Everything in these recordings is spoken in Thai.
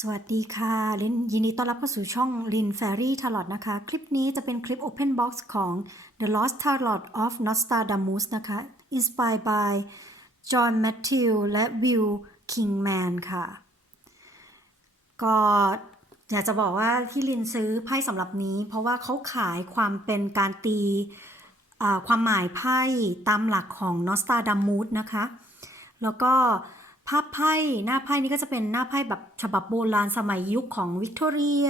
สวัสดีค่ะลินยินดีต้อนรับเข้าสู่ช่องลิน Fairy Tarot นะคะ คลิปนี้จะเป็นคลิป Open Box ของ The Lost Tarot of Nostradamus นะคะ Inspired by John Matthew และ Will Kingman ค่ะ ก็อยากจะบอกว่าที่ลินซื้อไพ่สำหรับนี้ เพราะว่าเขาขายความเป็นการตีความหมายไพ่ตามหลักของ Nostradamus นะคะ แล้วก็ ภาพไพ่หน้าไพ่นี้ก็จะเป็นหน้าไพ่แบบฉบับโบราณสมัยยุคของวิกตอเรีย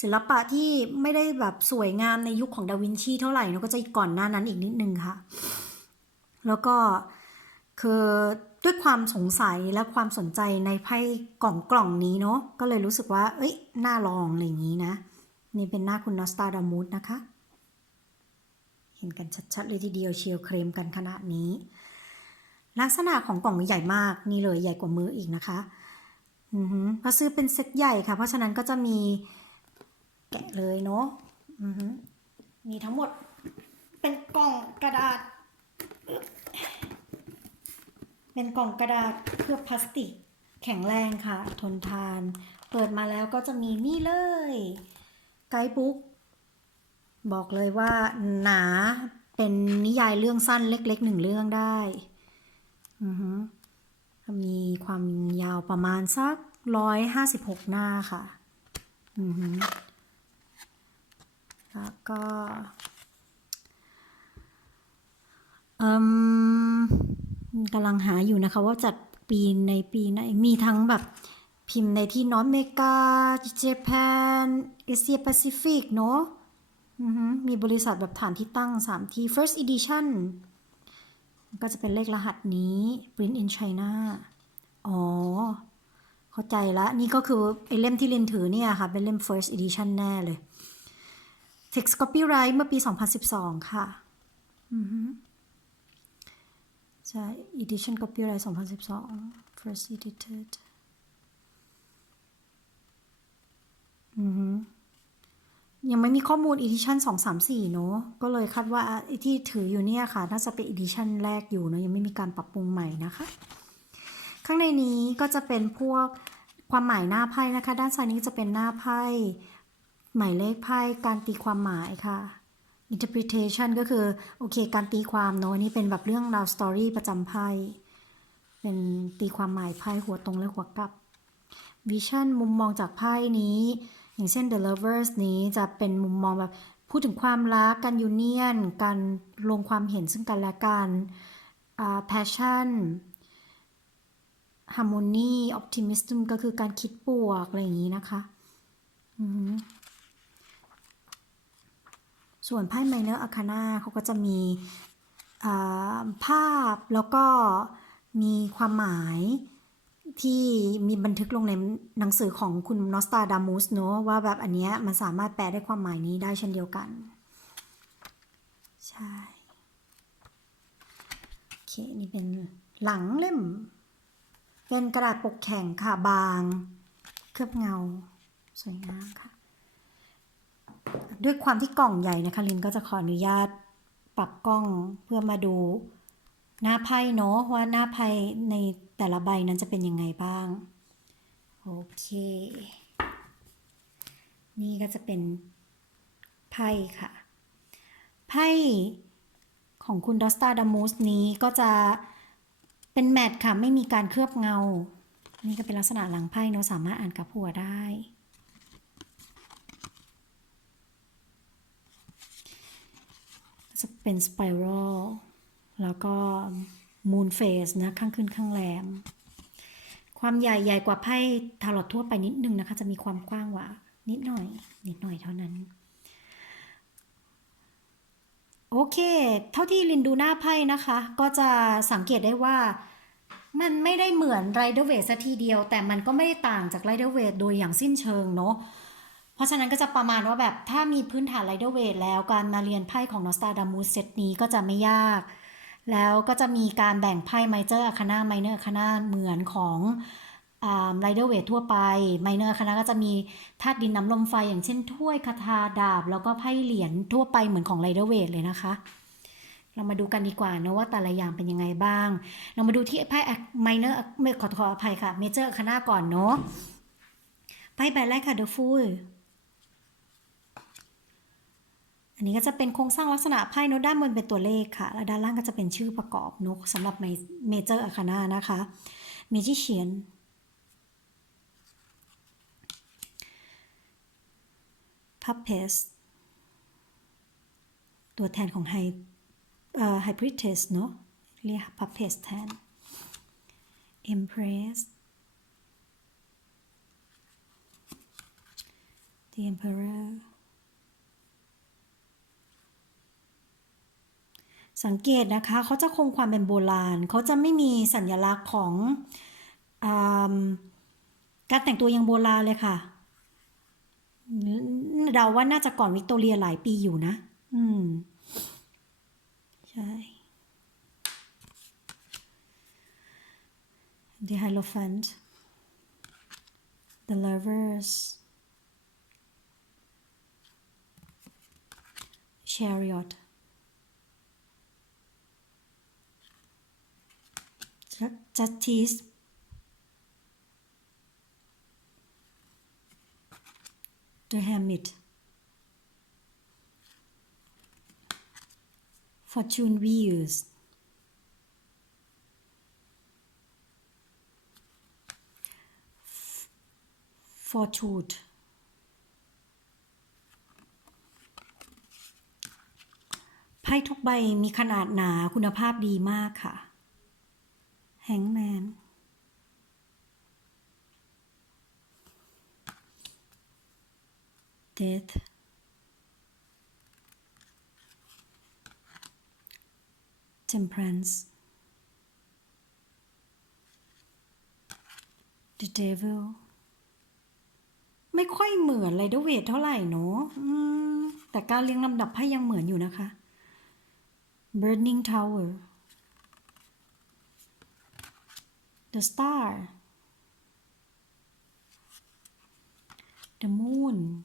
ศิลปะที่ไม่ได้แบบสวยงามในยุคของดาวินชีเท่าไหร่นะก็จะก่อนหน้านั้นอีกนิดนึงค่ะ แล้วก็คือด้วยความสงสัยและความสนใจในไพ่กล่องกล่องนี้เนาะก็เลยรู้สึกว่า เอ้ยน่าลองอะไรอย่างนี้นะ นี่เป็นหน้าคุณนอสตาดามูดนะคะ เห็นกันชัดๆเลยทีเดียวเชียวเครมกันขนาดนี้ ลักษณะของกล่องใหญ่มากนี่เลยใหญ่กว่ามืออีกนะคะอือหือเพราซื้อเป็นเซ็ตใหญ่ค่ะ เพราะฉะนั้นก็จะมีแกะเลยเนาะอือหือมีทั้งหมดเป็นกล่องกระดาษ เป็นกล่องกระดาษเคลือบพลาสติกแข็งแรงค่ะ ทนทาน เปิดมาแล้วก็จะมีนี่เลยไกด์บุ๊กบอกเลยว่าหนาเป็นนิยายเรื่องสั้นเล็กๆหนึ่งเรื่องได้ มีความยาวประมาณสักร้อยห้าสิบหกหน้าค่ะแล้วก็กำลังหาอยู่นะคะ ว่าจัดปีในปีไหนมีทั้งแบบพิมพ์ในที่นอร์ทเมกาเจแปนเอเชียแปซิฟิกเนาะมีบริษัทแบบฐานที่ตั้ง 3 ที่ first edition ก็จะเป็นเลขรหัสนี้ print in China อ๋อ เข้าใจละนี่ก็คือไอเล่มที่ลินถือเนี่ยค่ะ เป็นเล่ม first edition แน่เลย text copyright เมื่อปี 2012 ค่ะ อือฮึใช่ edition copyright 2012 first edited อือฮึ ยังไม่มีข้อมูล edition 2 3 4 เนอะก็เลยคาดว่าที่ถืออยู่เนี่ยค่ะ น่าจะเป็น edition แรกอยู่เนอะยังไม่มีการปรับปรุงใหม่นะคะ ข้างในนี้ก็จะเป็นพวกความหมายหน้าไพ่นะคะ ด้านซ้ายนี้จะเป็นหน้าไพ่หมายเลขไพ่การตีความหมายค่ะ interpretation ก็คือ โอเค การตีความเนอะนนี่เป็นแบบเรื่องราวสตอรี่ประจำไพ่เป็นตีความหมายไพ่หัวตรงและหัวกลับ vision มุมมองจากไพ่นี้ อย่างเช่น The Lovers นี้จะเป็นมุมมองแบบพูดถึงความรักการยูเนียน การลงความเห็นซึ่งกันและกันอ่า passion harmony optimism ก็คือการคิดบวก อะไรอย่างนี้นะคะ ส่วนไพ่ minor arcana เขาก็จะมีภาพแล้วก็มีความหมาย ที่มีบันทึกลงในหนังสือของคุณนอสตาดามูสเนอะว่าแบบอันเนี้ยมันสามารถแปลได้ความหมายนี้ได้เช่นเดียวกัน ใช่ โอเค นี่เป็นหลังเล่ม เป็นกระดาษปกแข็งค่ะบาง เคลือบเงา สวยงามค่ะ ด้วยความที่กล่องใหญ่นะคะลินก็จะขออนุญาตปรับกล้องเพื่อมาดู หน้าไพ่เนาะว่าหน้าไพ่ในแต่ละใบนั้นจะเป็นยังไงบ้าง โอเค นี่ก็จะเป็นไพ่ค่ะ ไพ่ของคุณดอสตาดามูสนี้ก็จะเป็นแมทค่ะ ไม่มีการเคลือบเงา นี่ก็เป็นลักษณะหลังไพ่เนาะสามารถอ่านกับหัวได้ จะเป็นสไปรัล แล้วก็มูนเฟสนะข้างขึ้นข้างแรม ความใหญ่ใหญ่กว่าไพ่ทารอตทั่วไปนิดนึงนะคะ จะมีความกว้างกว่า นิดหน่อย นิดหน่อยเท่านั้น โอเค เท่าที่ลินดูหน้าไพ่นะคะ ก็จะสังเกตได้ว่ามันไม่ได้เหมือนไรเดอร์เวทซะทีเดียว แต่มันก็ไม่ได้ต่างจากไรเดอร์เวทโดยอย่างสิ้นเชิงเนาะเพราะฉะนั้นก็จะประมาณว่าแบบถ้ามีพื้นฐานไรเดอร์เวทแล้วการมาเรียนไพ่ของนอสตาดามูสเซตนี้ก็จะไม่ยาก แล้วก็จะมีการแบ่งไพ่ไมเจอร์คานาไมเนอร์คานาเหมือนของไรเดอร์เวททั่วไปไมเนอร์คานาก็จะมีธาตุดินน้ำลมไฟอย่างเช่นถ้วยคาถาดาบ แล้วก็ไพ่เหรียญทั่วไปเหมือนของไรเดอร์เวทเลยนะคะ เรามาดูกันดีกว่านะว่าแต่ละอย่างเป็นยังไงบ้าง เรามาดูที่ไพ่ไมเนอร์ขอขออภัยค่ะเมเจอร์คานาก่อนเนาะไพ่ใบแรกค่ะ The Fool นนี้ก็จะเป็นโครงสร้างลักษณะไพ่นอะด้านบนเป็นตัวเลขค่ะ และด้านล่างก็จะเป็นชื่อประกอบนกสำหรับเมเจอร์อาคานานะคะ Magician Puppet ตัวแทนของไฮเอ่อ High Priestess เนอะเรียก Puppet แทน Empress The Emperor สังเกตนะคะเขาจะคงความเป็นโบราณเขาจะไม่มีสัญลักษณ์ของอการแต่งตัวยังโบราณเลยค่ะเดาว่าน่าจะก่อนวิกตอเรียหลายปีอยู่นะ อืม ใช่ The Hierophant The Lovers Chariot Justice The Hermit Fortune Wheels Fortune ไพ่ทุกใบมีขนาดหนาคุณภาพดีมากค่ะ Hangman Death Temperance The Devil ไม่ค่อยเหมือนไรเดเวทเท่าไหร่เนาะแต่การเรียงลำดับไพ่ยังเหมือนอยู่นะคะ Burning Tower The Star. The Moon.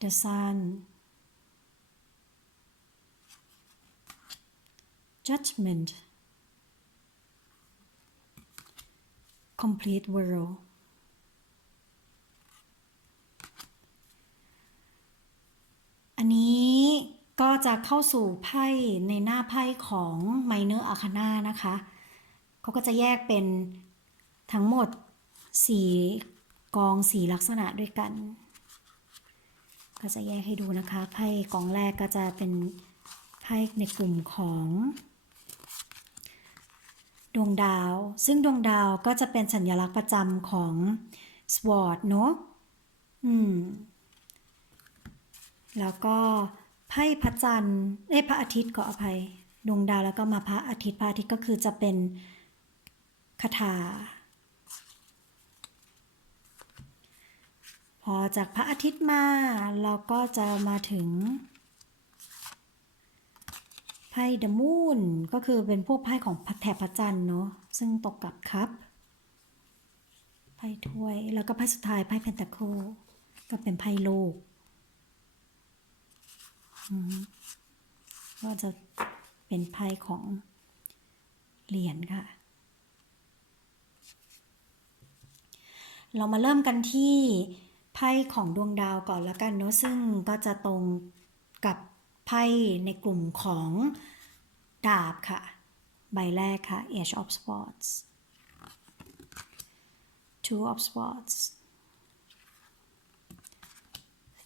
The Sun. Judgment. Complete World ก็จะเข้าสู่ไพ่ในหน้าไพ่ของ Minor Arcana นะคะเขาก็จะแยกเป็นทั้งหมด 4 กอง 4 ลักษณะด้วยกัน ก็จะแยกให้ดูนะคะไพ่กองแรกก็จะเป็นไพ่ในกลุ่มของดวงดาว ซึ่งดวงดาวก็จะเป็นสัญลักษณ์ประจำของสวอตเนาะอืม แล้วก็ ไพ่พระจันทร์เอ้พระอาทิตย์ขออภัยดวงดาวแล้วก็มาพระอาทิตย์พระอาทิตย์ก็คือจะเป็นคาถา พอจากพระอาทิตย์มาเราก็จะมาถึงไพ่เดมูนก็คือเป็นพวกไพ่ของแถบพระจันทร์เนาะซึ่งตกกับครับไพ่ถ้วยแล้วก็ไพ่สุดท้ายไพ่เพนตาโคก็เป็นไพ่โลก ก็จะเป็นไพ่ของเหรียญค่ะ เรามาเริ่มกันที่ไพ่ของดวงดาวก่อนล้วกันเนาะซึ่งก็จะตรงกับไพ่ในกลุ่มของดาบค่ะ ใบแรกค่ะ Age of Swords Two of Swords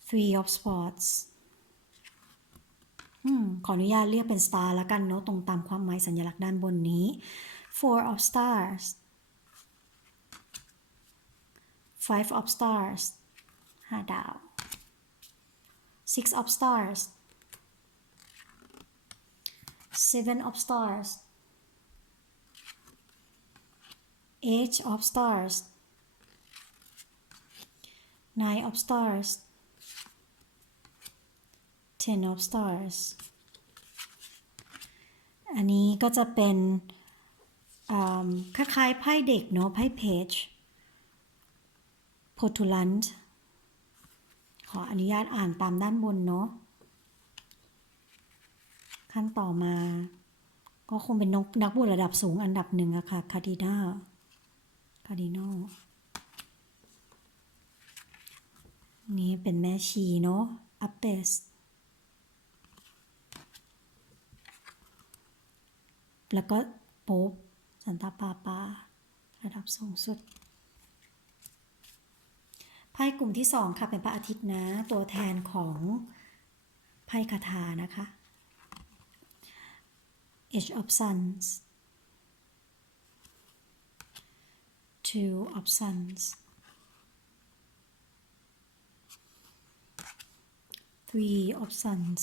Three of Swords ขออนุญาตเรียกเป็น star แล้วกันเนาะตรงตามความหมายสัญลักษณ์ด้านบนนี้ Four of Stars Five of Stars ห้าดาว Six of Stars Seven of Stars Eight of Stars Nine of Stars Ten of Stars อันนี้ก็จะเป็นคล้ายๆไพ่เด็กเนาะไพ่เพจโพทูลันต์ขออนุญาตอ่านตามด้านบนเนาะขั้นต่อมา ก็คงเป็นนกนักบวชระดับสูงอันดับหนึ่งอะค่ะคาดินา cardinal นี่เป็นแม่ชีเนาะ abbess แล้วก็โป๊ปสันตาปาปา ระดับสูงสุด ไพ่กลุ่มที่สองค่ะเป็นพระอาทิตย์นะ ตัวแทนของไพ่คาถานะคะ Age of Suns Two of Suns Three of Suns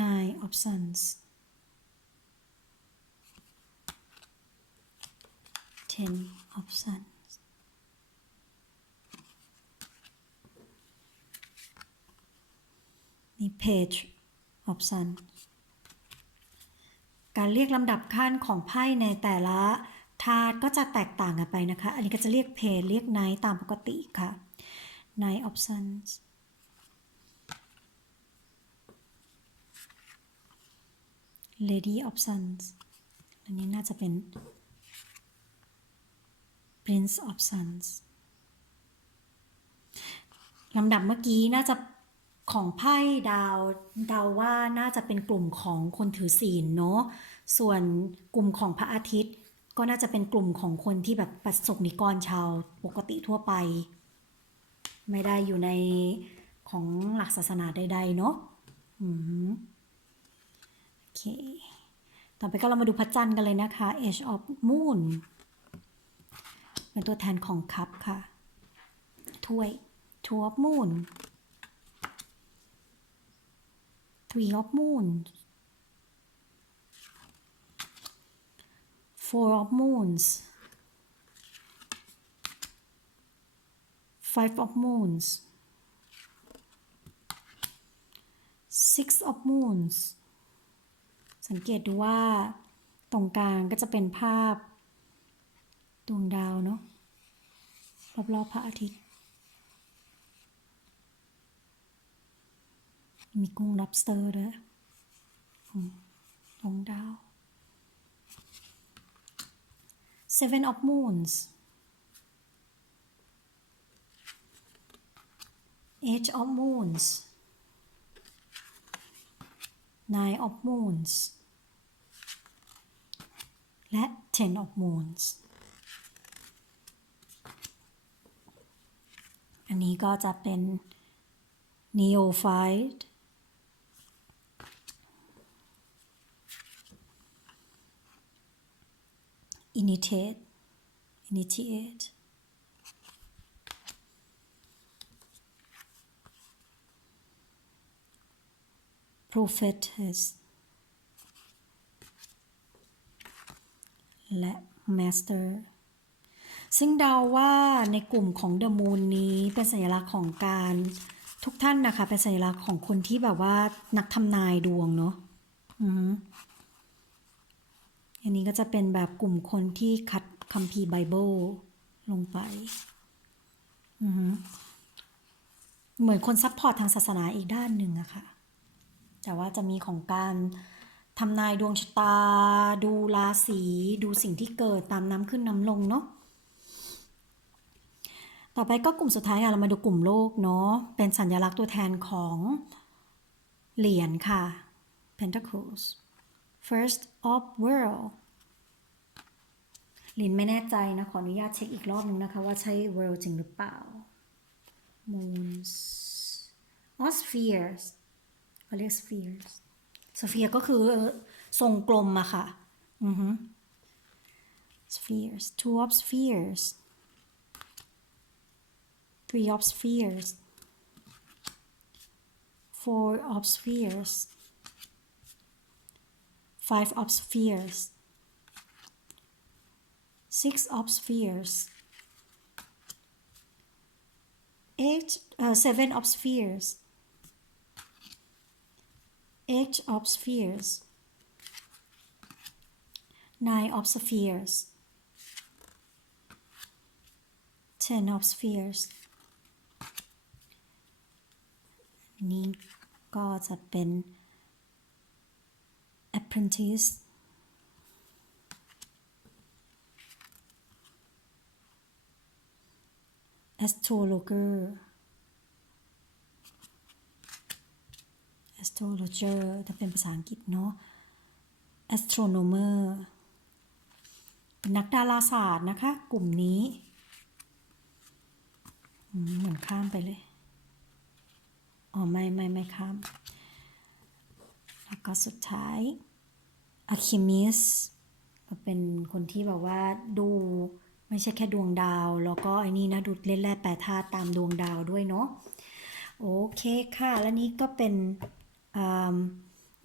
Nine of Suns Ten of Suns นี่ Page of Sun การเรียกลำดับขั้นของไพ่ในแต่ละธาตุก็จะแตกต่างกันไปนะคะ อันนี้ก็จะเรียกเพจเรียกไนท์ตามปกติค่ะ Nine of Suns Lady of Suns อันนี้น่าจะเป็น Prince of Suns ลำดับเมื่อกี้น่าจะของไพ่ดาวดาวว่าน่าจะเป็นกลุ่มของคนถือศีลเนาะส่วนกลุ่มของพระอาทิตย์ ก็น่าจะเป็นกลุ่มของคนที่แบบประสบนิกรชาวปกติทั่วไป ไม่ได้อยู่ในของหลักศาสนาใดๆเนาะอืมโอ เคต่อไปก็เรามาดูพระจันทร์กันเลยนะคะ Age of Moon เป็นตัวแทนของคัพค่ะ ถ้วย Two of Moon Three of Moon Four of Moons Five of Moons Six of Moons สังเกตดูว่าตรงกลางก็จะเป็นภาพดวงดาวเนาะรอบๆพระอาทิตย์ มีกุ้ง lobster ด้วยดวงดาว Seven of Moons Eight of Moons Nine of Moons และ Ten of Moons อันนี้ก็จะเป็น neophyte initiate initiate prophetess และ master ซึ่งเดาว่าในกลุ่มของ The Moon นี้เป็นสัญลักษณ์ของการทุกท่านนะคะ เป็นสัญลักษณ์ของคนที่แบบว่านักทำนายดวงเนาะอ,อันนี้ก็จะเป็นแบบกลุ่มคนที่คัดคัมภีร์ไบเบิลลงไป เหมือนคนซัพพอร์ตทางศาสนาอีกด้านหนึ่งอะค่ะ แต่ว่าจะมีของการ ทำนายดวงชะตา ดูราศีดูสิ่งที่เกิดตามน้ำขึ้นน้ำลงเนาะต่อไปก็กลุ่มสุดท้ายค่ะเรามาดูกลุ่มโลกเนาะเป็นสัญลักษณ์ตัวแทนของเหรียญค่ะ Pentacles first of world ลินไม่แน่ใจนะ ขออนุญาตเช็คอีกรอบนึงนะคะ ว่าใช่ world จริงหรือเปล่า moons o spheres เขาเรียก spheres sphere ก็คือทรงกลมอะค่ะ อือฮึ spheres two of spheres three of spheres four of spheres five of spheres six of spheres eight uh, seven of spheres eight of spheres nine of spheres ten of spheres นี่ก็จะเป็น apprentice astrologer astrologer ถ้าเป็นภาษาอังกฤษเนาะ astronomer เป็นนักดาราศาสตร์นะคะ กลุ่มนี้ เหมือนข้ามไปเลย อ๋อ ไม่ไม่ไม่ข้าม แล้วก็สุดท้าย alchemist เป็นคนที่แบบว่าดูไม่ใช่แค่ดวงดาว แล้วก็ไอ้นี่นะดูเล่นแร่แปรธาตุตามดวงดาวด้วยเนาะโอเคค่ะ และนี่ก็เป็น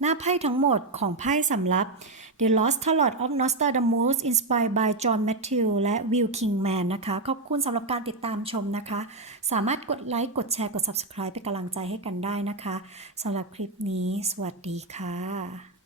หน้าไพ่ทั้งหมดของไพ่สำรับ The Lost Tarot of Nostradamus Inspired by John Matthew และ Will Kingman นะคะ ขอบคุณสำหรับการติดตามชมนะคะ สามารถกดไลค์ กดแชร์ กด Subscribe เป็นกำลังใจให้กันได้นะคะสำหรับคลิปนี้ สวัสดีค่ะ